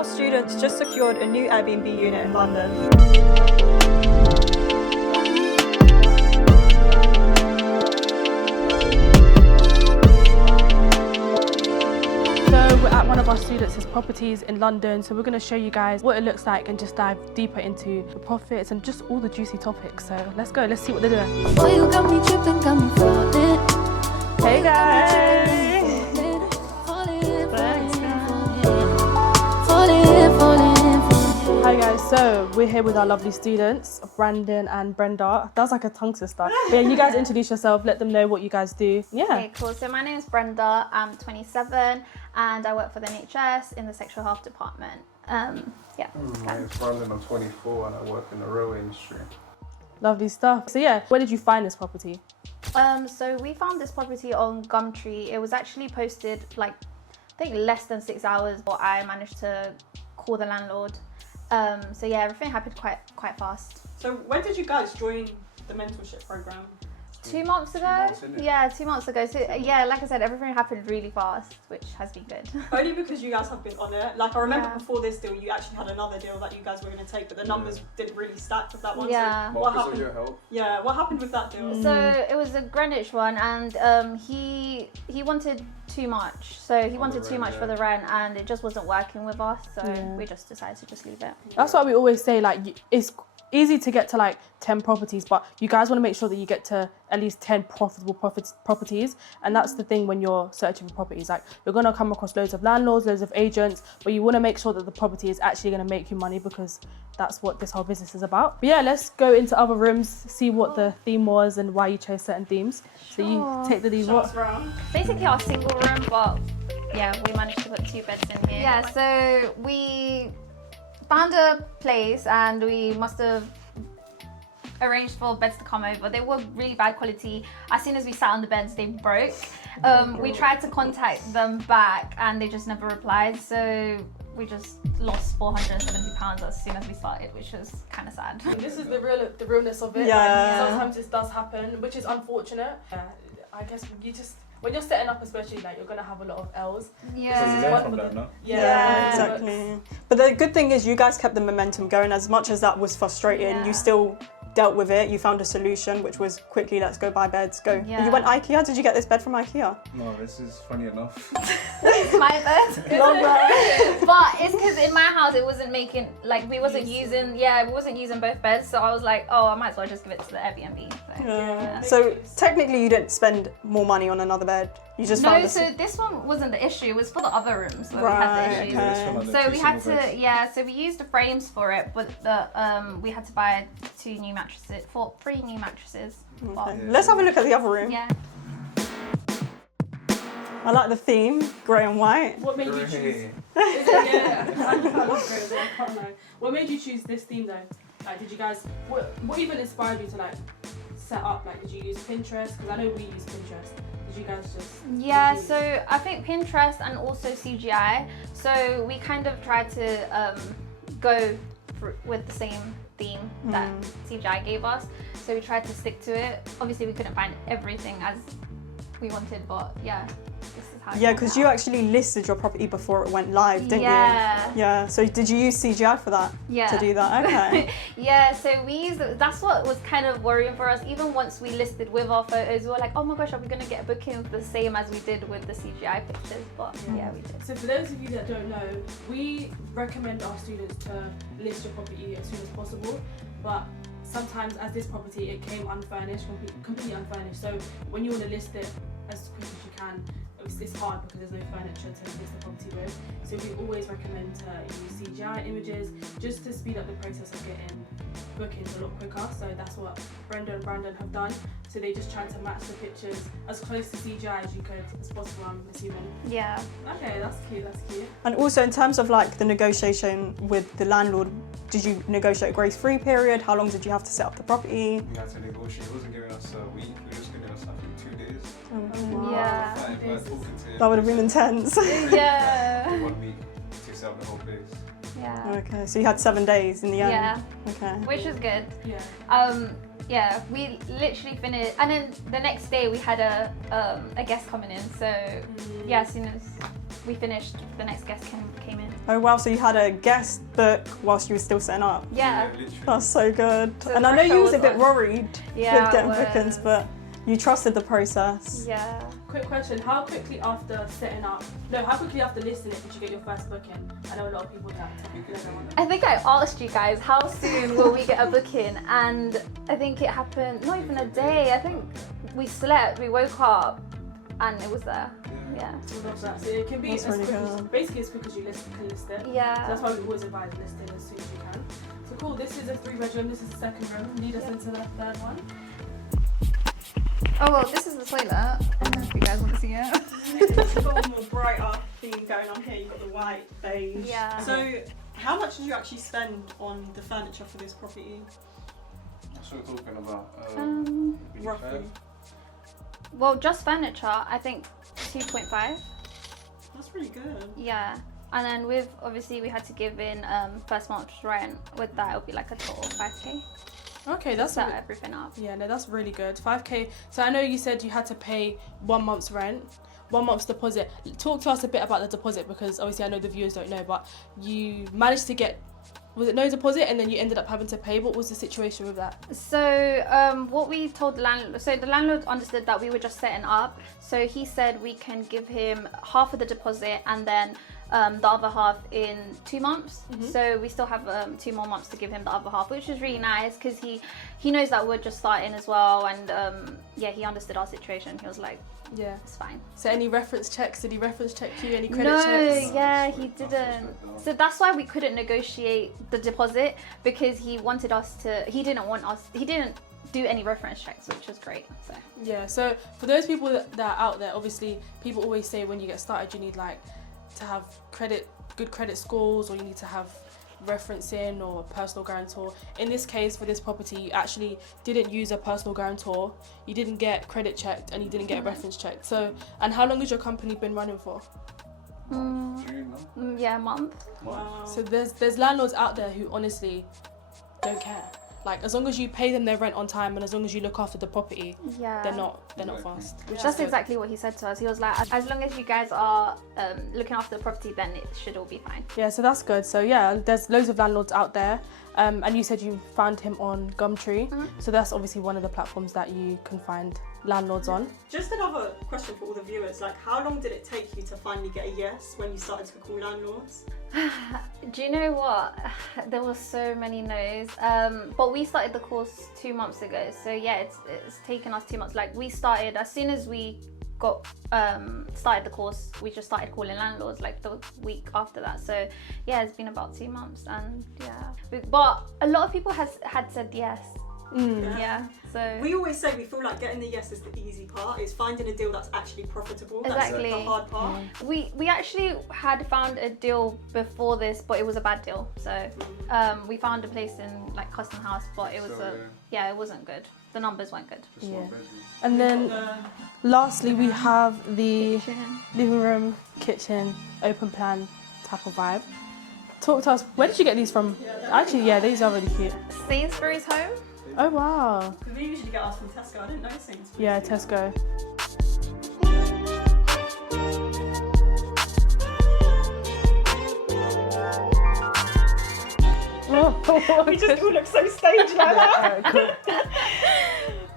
our students just secured a new Airbnb unit in London. So we're at one of our students' properties in London, so we're going to show you guys what it looks like and just dive deeper into the profits and just all the juicy topics. So let's go, let's see what they're doing. Boy, you got me tripping, got me falling. Hey guys! Hi guys, so we're here with our lovely students, Brandon and Brenda. That was like a tongue twister. But yeah, you guys introduce yourself, let them know what you guys do. Yeah. Okay, cool. So my name is Brenda, I'm 27 and I work for the NHS in the sexual health department. My name's Brandon, I'm 24 and I work in the railway industry. Lovely stuff. So yeah, where did you find this property? So we found this property on Gumtree. It was actually posted like, I think less than 6 hours, but I managed to call the landlord. So yeah, everything happened quite fast. So when did you guys join the mentorship program? 2 months ago? 2 months, innit? Yeah, 2 months ago. So yeah, like I said, everything happened really fast, which has been good. Only because you guys have been on it. Like I remember Yeah. before this deal, you actually had another deal that you guys were going to take, but the numbers didn't really stack with that one. Yeah. So what Because of happened? your help. Yeah, what happened with that deal? So it was a Greenwich one, and he wanted too much. So he wanted too rent, much yeah. for the rent, and it just wasn't working with us. So Yeah. we just decided to just leave it. That's why we always say, like, it's easy to get to like 10 properties, but you guys want to make sure that you get to at least 10 profitable properties. And that's the thing when you're searching for properties. Like, you're going to come across loads of landlords, loads of agents, but you want to make sure that the property is actually going to make you money, because that's what this whole business is about. But yeah, let's go into other rooms, see what the theme was and why you chose certain themes. So you Sure. take the lead. Shots round. Basically our single room, but yeah, we managed to put 2 beds in here. Yeah, so we found a place and we must have arranged for beds to come over. They were really bad quality. As soon as we sat on the beds, they broke. We tried to contact them back and they just never replied. So we just lost £470 as soon as we started, which was kind of sad. This is the realness of it. Yeah. Like, sometimes this does happen, which is unfortunate. I guess you just, when you're setting up especially, like, you're gonna have a lot of L's. So you Yeah. learn from that, no? Yeah, exactly. But the good thing is you guys kept the momentum going. As much as that was frustrating, Yeah. you still dealt with it. You found a solution, which was quickly, let's go buy beds, go. Yeah. You went IKEA? Did you get this bed from IKEA? No, this is funny enough. It's my bed. Love that. But it's because in my house it wasn't making, like, we wasn't using both beds, so I was like, oh, I might as well just give it to the Airbnb. So, Yeah. So technically you didn't spend more money on another bed. You just No, found so this one wasn't the issue. It was for the other rooms where we Right, had the issues. okay. This one are the So two we had single to, beds. yeah. So we used the frames for it, but we had to buy 3 new mattresses. But, Okay. Let's have a look at the other room. yeah. I like the theme, grey and white. What made you choose? Great. Yeah, I love grey as well, I can't lie. What made you choose this theme though? Like, did you guys, what even inspired you to like set up? Like, did you use Pinterest? Because I know we use Pinterest. Did you guys just? Yeah, use- so I think Pinterest and also CGI. So we kind of tried to go with the same theme that CGI gave us. So we tried to stick to it. Obviously, we couldn't find everything as we wanted, but yeah, this is how. Yeah, because you actually listed your property before it went live, didn't Yeah. you? Yeah. So did you use CGI for that? Yeah. To do that? Okay. Yeah, so we used, that's what was kind of worrying for us. Even once we listed with our photos, we were like, oh my gosh, are we going to get a booking the same as we did with the CGI pictures? But yeah, we did. So for those of you that don't know, we recommend our students to list your property as soon as possible, but sometimes as this property, it came unfurnished, completely unfurnished. So when you want to list it as quick as you can, it's hard because there's no furniture to list the property with. So we always recommend to use CGI images just to speed up the process of getting bookings a lot quicker. So that's what Brenda and Brandon have done. So they just tried to match the pictures as close to CGI as you could as possible, I'm assuming. Yeah. Okay, that's cute, that's cute. And also in terms of like the negotiation with the landlord, did you negotiate a grace-free period? How long did you have to set up the property? We had to negotiate. He wasn't giving us a week. He was just giving us, I think, 2 days. Yeah. Like, we're talking to him. That would have been intense. Yeah. 1 week to set up the whole place. Yeah. Okay, so you had 7 days in the end. Yeah. Okay. Which is good. Yeah. Yeah, we literally finished, and then the next day we had a guest coming in. So yeah, as soon as we finished, the next guest came in. Oh wow, so you had a guest book whilst you were still setting up. Yeah. literally. That's so good. So And the I know you was a pressure bit was on. worried Yeah, with getting I bookings, was. but you trusted the process. Yeah. Quick question, how quickly after setting up, no, how quickly after listing it did you get your first booking? I know a lot of people that never want I think I asked you guys how soon will we get a booking, and I think it happened not even a day. I think we slept, we woke up, and it was there. Yeah. to love that. So it can be That's as really quick as, good. basically as quick as you can list it. Yeah. So that's why we always advise listing as soon as you can. So cool, this is a 3-bedroom, this is the second room. Lead us into the third one. Oh well, this is the toilet. I don't know if you guys want to see it. You've got a more brighter theme going on here. You've got the white, beige. Yeah. So, how much did you actually spend on the furniture for this property? That's what we're talking about. Roughly. Well, just furniture, I think 2.5. That's really good. Yeah. And then with, obviously we had to give in first month's rent. With that, it'll be like a total of 5k. Okay, that's Set everything up. yeah, no, that's really good. 5k. So I know you said you had to pay 1 month's rent, 1 month's deposit. Talk to us a bit about the deposit, because obviously I know the viewers don't know, but you managed to get, was it no deposit and then you ended up having to pay? What was the situation with that? So what we told the landlord, so the landlord understood that we were just setting up. So he said we can give him half of the deposit and then the other half in 2 months. So we still have 2 more months to give him the other half, which is really nice because he knows that we're just starting as well, and yeah, he understood our situation. He was like, Yeah. it's fine. So any reference checks? Did he reference check you? Any credit No, checks? yeah, he didn't. So that's why we couldn't negotiate the deposit, because he wanted us to. He didn't want us. He didn't do any reference checks, which was great. So Yeah, so for those people that are out there, obviously people always say when you get started you need like to have good credit scores, or you need to have referencing or a personal guarantor. In this case, for this property, you actually didn't use a personal guarantor, you didn't get credit checked, and you didn't get a reference checked. So, and how long has your company been running for? June, no? yeah, a month. Wow. So there's landlords out there who honestly don't care. Like, as long as you pay them their rent on time and as long as you look after the property, Yeah. they're not fast. Which That's is good. exactly what he said to us. He was like, as long as you guys are looking after the property, then it should all be fine. Yeah, so that's good. So yeah, there's loads of landlords out there. And you said you found him on Gumtree. So that's obviously one of the platforms that you can find landlords on. Just another question for all the viewers. Like, how long did it take you to finally get a yes when you started to call landlords? Do you know what? There were so many no's. But we started the course 2 months ago. So yeah, it's taken us 2 months. Like, we started as soon as we got started the course, we just started calling landlords like the week after that. So yeah, it's been about 2 months, and yeah, but a lot of people had said yes. Yeah, so We always say we feel like getting the yes is the easy part. It's finding a deal that's actually profitable. Exactly. That's the hard part. we actually had found a deal before this, but it was a bad deal. So we found a place in like Custom House, but it was it wasn't good. The numbers weren't good. Just one bedroom. And then lastly, we have the Kitchen. living room, kitchen, open plan type of vibe. Talk to us. Where did you get these from? Actually, yeah, these are really cute. Sainsbury's Home. Oh wow. Because we usually get ours from Tesco. I didn't know Sainsbury's. Yeah, Tesco. We just all look so staged like that.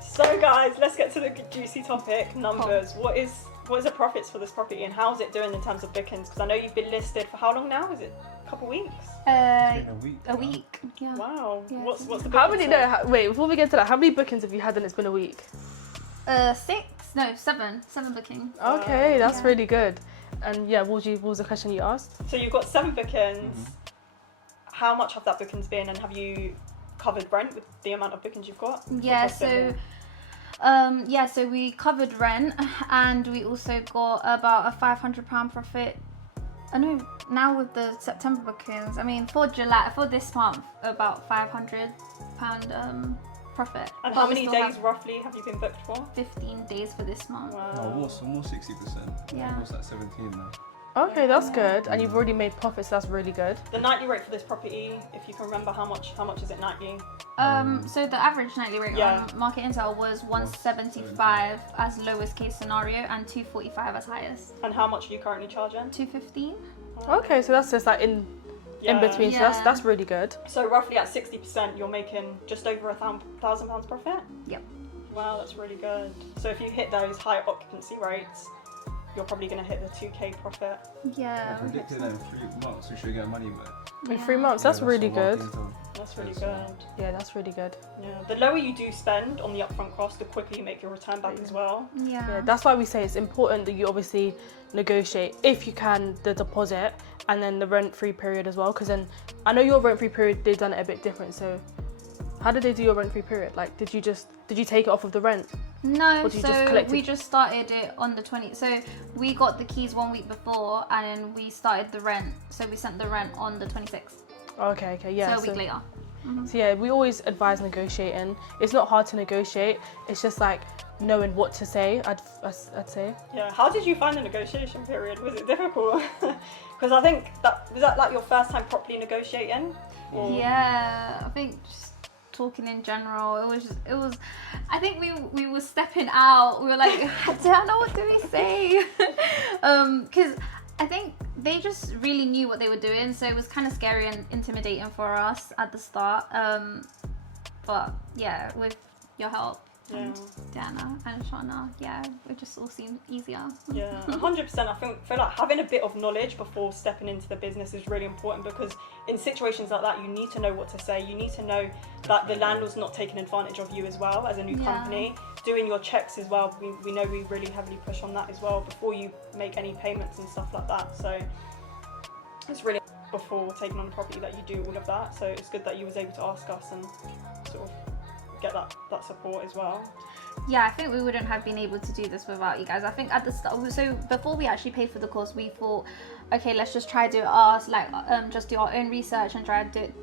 So guys, let's get to the juicy topic, numbers. What is the profits for this property and how's it doing in terms of bookings? Because I know you've been listed for how long now? Is it a couple weeks? It's been a week. A week. Yeah. Wow. Yeah. What's the How booking many? rate? No, wait. Before we get to that, how many bookings have you had and it's been a week? 6? No, 7. 7 bookings. Okay, that's Yeah. really good. And yeah, what was the question you asked? So you've got 7 bookings. How much have that bookings been, and have you covered rent with the amount of bookings you've got? Yeah, Or has it been so we covered rent, and we also got about a £500 profit. I know now with the September bookings, I mean for this month, about £500 profit. And But how we many still days have roughly have you been booked for? 15 days for this month. Wow. No, almost 60%. Yeah. Almost like 17 now. Okay, that's good. And you've already made profits. That's really good. The nightly rate for this property, if you can remember, how much is it nightly? So the average nightly rate on Market Intel was 175 as lowest case scenario and 245 as highest. And how much are you currently charging? 215. Okay, so that's just like in between. Yeah. So that's really good. So roughly at 60%, you're making just over £1,000 profit? Yep. Wow, that's really good. So if you hit those high occupancy rates, you're probably going to hit the 2k profit. Yeah. I predicted that in 3 months we should get money back. In 3 months, that's really good. That's really good. Yeah, that's really good. Yeah, the lower you do spend on the upfront cost, the quicker you make your return back as well. Yeah, that's why we say it's important that you obviously negotiate, if you can, the deposit and then the rent-free period as well. Because then, I know your rent-free period, they've done it a bit different. So, how did they do your rent-free period? Like, did you take it off of the rent? No, Or did you so just collect it? we just started it on the 20th. So we got the keys 1 week before, and then we started the rent. So we sent the rent on the 26th. Okay, yeah. So a week later. So yeah, we always advise negotiating. It's not hard to negotiate. It's just like knowing what to say. I'd say. Yeah. How did you find the negotiation period? Was it difficult? Because I think was that like your first time properly negotiating? Or? Yeah, I think just talking in general, it was. I think we were stepping out. We were like, I don't know what do we say, because I think they just really knew what they were doing, so it was kind of scary and intimidating for us at the start. But yeah, with your help and Diana and Shauna, it just all seemed easier. Yeah, 100%. I feel like having a bit of knowledge before stepping into the business is really important, because in situations like that, you need to know what to say. You need to know that the landlord's not taking advantage of you as well as a new company. Doing your checks as well. We know we really heavily push on that as well before you make any payments and stuff like that. So it's really before taking on a property that you do all of that. So it's good that you was able to ask us and sort of get that support as well. Yeah, I think we wouldn't have been able to do this without you guys. I think at the start, so before we actually paid for the course, we thought, okay, let's just try to do ours, just do our own research and try to do it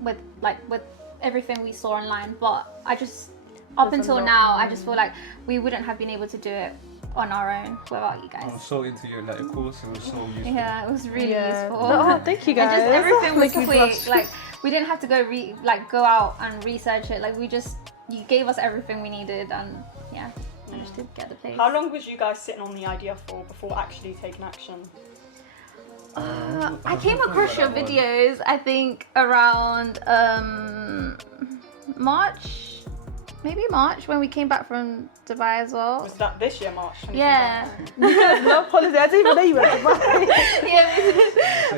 with everything we saw online. But I just, up until now, I just feel like we wouldn't have been able to do it on our own without you guys. I was so into your course, it was so useful. Yeah, it was really useful. Oh, thank you guys. And just everything was quick. Like, we didn't have to go out and research it. Like, you gave us everything we needed, and managed to get the place. How long was you guys sitting on the idea for before actually taking action? I came across your videos, I think around March, when we came back from Dubai as well. Was that this year, March? Yeah. No apology, I didn't even know you went to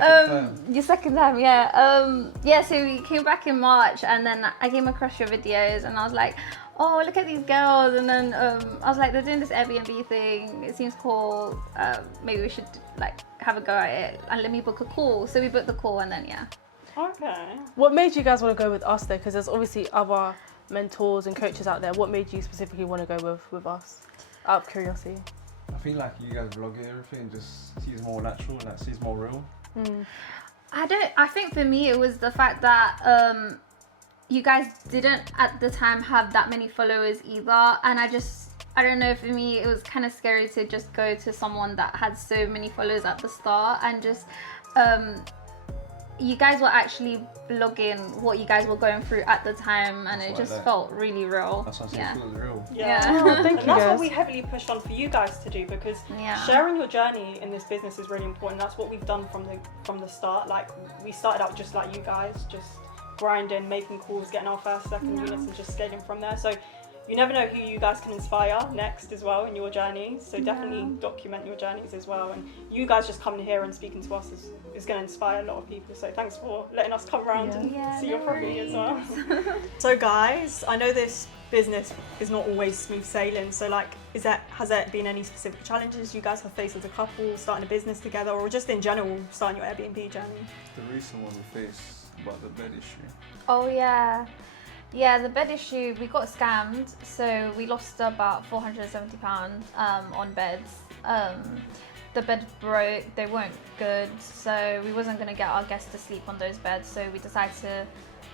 Dubai. Your second time, yeah. So we came back in March, and then I came across your videos, and I was like, oh, look at these girls. And then I was like, they're doing this Airbnb thing. It seems cool. Maybe we should have a go at it, and let me book a call. So we booked the call, and then Okay. What made you guys want to go with us though? Because there's obviously other mentors and coaches out there. What made you specifically want to go with us? Out of curiosity. I feel like you guys vlogging everything just seems more natural, seems more real. I think for me it was the fact that you guys didn't at the time have that many followers either, and I don't know, for me it was kind of scary to just go to someone that had so many followers at the start, and just you guys were actually vlogging what you guys were going through at the time, and it just felt really real. That's what I feel real. Yeah. Oh, thank and you that's guys. what we heavily push on for you guys to do, because sharing your journey in this business is really important. That's what we've done from the start. Like, we started out just like you guys, just grinding, making calls, getting our first, second units, and just scaling from there. So you never know who you guys can inspire next as well in your journey. So definitely document your journeys as well. And you guys just coming here and speaking to us is going to inspire a lot of people. So thanks for letting us come around and see your property as well. So guys, I know this business is not always smooth sailing. So has there been any specific challenges you guys have faced as a couple, starting a business together, or just in general, starting your Airbnb journey? The recent one we faced about the bed issue. Oh yeah. Yeah, the bed issue, we got scammed, so we lost about £470 on beds. The beds broke, they weren't good, so we wasn't going to get our guests to sleep on those beds, so we decided to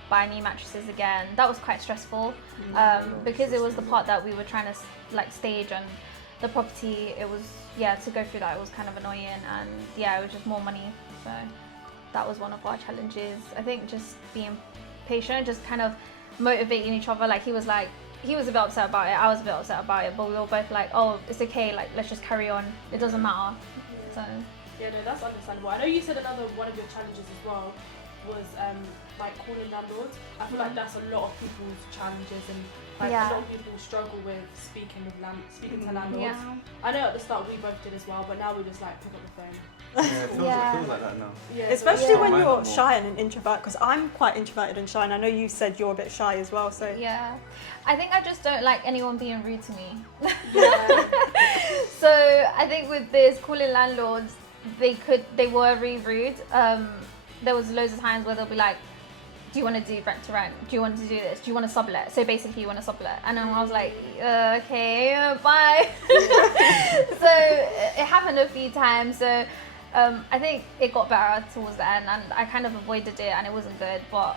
buy new mattresses again. That was quite stressful, because it was the part that we were trying to stage, and the property, it was, to go through that, it was kind of annoying, and it was just more money. So that was one of our challenges. I think just being patient, just kind of motivating each other. Like he was a bit upset about it, I was a bit upset about it, but we were both like, oh, it's okay, like let's just carry on, it doesn't matter. So yeah, no, that's understandable. I know you said another one of your challenges as well was like calling landlords. I feel like that's a lot of people's challenges, and like a lot of people struggle with speaking to landlords. Yeah. I know at the start we both did as well, but now we just like pick up the phone. It feels like that now. Yeah, Especially when Mine you're are more. shy and an introvert, because I'm quite introverted and shy, and I know you said you're a bit shy as well. So yeah, I think I just don't like anyone being rude to me. Yeah. So I think with this calling landlords, they were really rude. There was loads of times where they'll be like, do you want to do rent to rent? Do you want to do this? Do you want to sublet? So basically you want to sublet. And then I was like, okay, bye. So it happened a few times. So I think it got better towards the end, and I kind of avoided it, and it wasn't good. But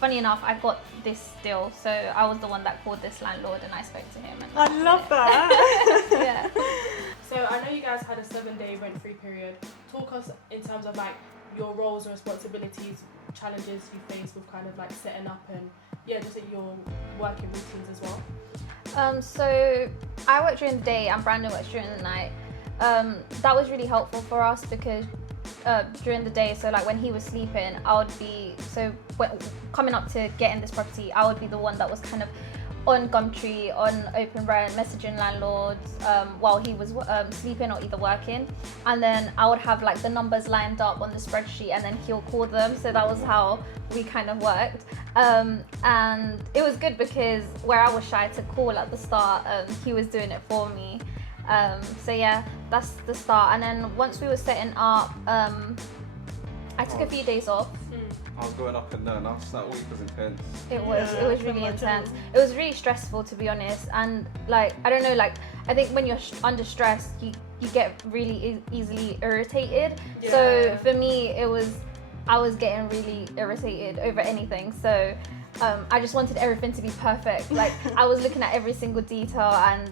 funny enough, I got this deal. So I was the one that called this landlord, and I spoke to him. And I love that. yeah. So I know you guys had a 7-day rent-free period. Talk us in terms of like your roles and responsibilities, challenges you face with kind of like setting up, and just like your working routines as well. So I work during the day and Brandon works during the night. That was really helpful for us because during the day, so like when he was sleeping, I would be, coming up to get in this property, I would be the one that was kind of on Gumtree, on Open Rent, messaging landlords while he was sleeping or either working, and then I would have like the numbers lined up on the spreadsheet, and then he'll call them. So that was how we kind of worked, and it was good because where I was shy to call at the start, he was doing it for me. So yeah, that's the start. And then once we were setting up, I took a few days off. I was going up and down. That week was intense. It was I can really imagine. intense. It was really stressful, to be honest. And like, I don't know, like I think when you're under stress, you get really easily irritated. Yeah. So for me, I was getting really irritated over anything. So I just wanted everything to be perfect. Like I was looking at every single detail, and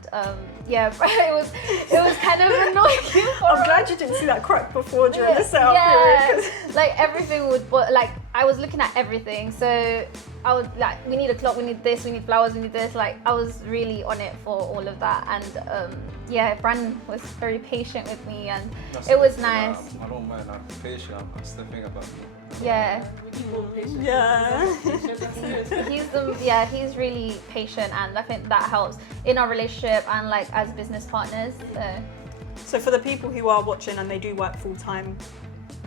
it was kind of annoying. I'm glad you didn't see that crack before during the setup period. 'Cause Like everything like I was looking at everything. So I would like, we need a clock, we need this, we need flowers, we need this. Like I was really on it for all of that, and Brandon was very patient with me, and That's it was the thing, nice. I don't mind. I'm patient. That's the thing about me. Yeah. We need more patience. Yeah. He's really patient, and I think that helps in our relationship and like as business partners. So for the people who are watching and they do work full time,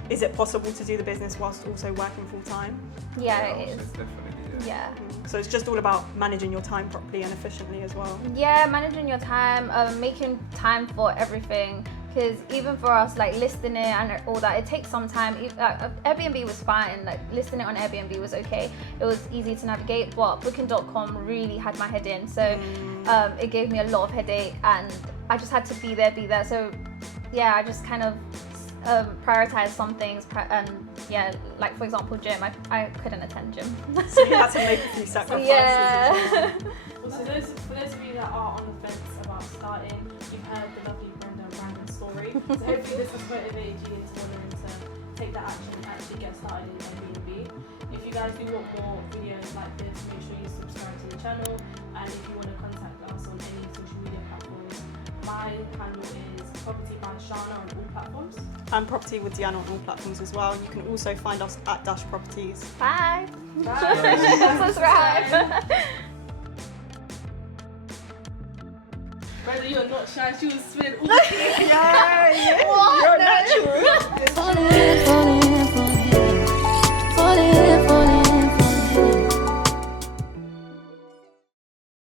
is it possible to do the business whilst also working full time? Yeah, I it would is. say definitely, Yeah. So it's just all about managing your time properly and efficiently as well. Yeah, managing your time, making time for everything. Because even for us, like listing it and all that, it takes some time. Airbnb was fine, like listing it on Airbnb was okay. It was easy to navigate, but booking.com really had my head in. So it gave me a lot of headache, and I just had to be there. So yeah, I just kind of prioritize some things, and like for example gym, I couldn't attend gym. So you had to make a few sacrifices. Yeah. Well, so for those of you that are on the fence about starting, you've heard the lovely Brandon story. So hopefully this has motivated you into wanting to take that action and actually get started in Airbnb. If you guys do want more videos like this, make sure you subscribe to the channel, and if you want to contact us on any social media platforms, my handle is Property by Shana on all platforms. And Property with Deanna on all platforms as well. You can also find us at Dash Properties. Bye. Bye. Subscribe. Brother, you're not shy. She was spinning all the Yeah, you're natural. Falling, falling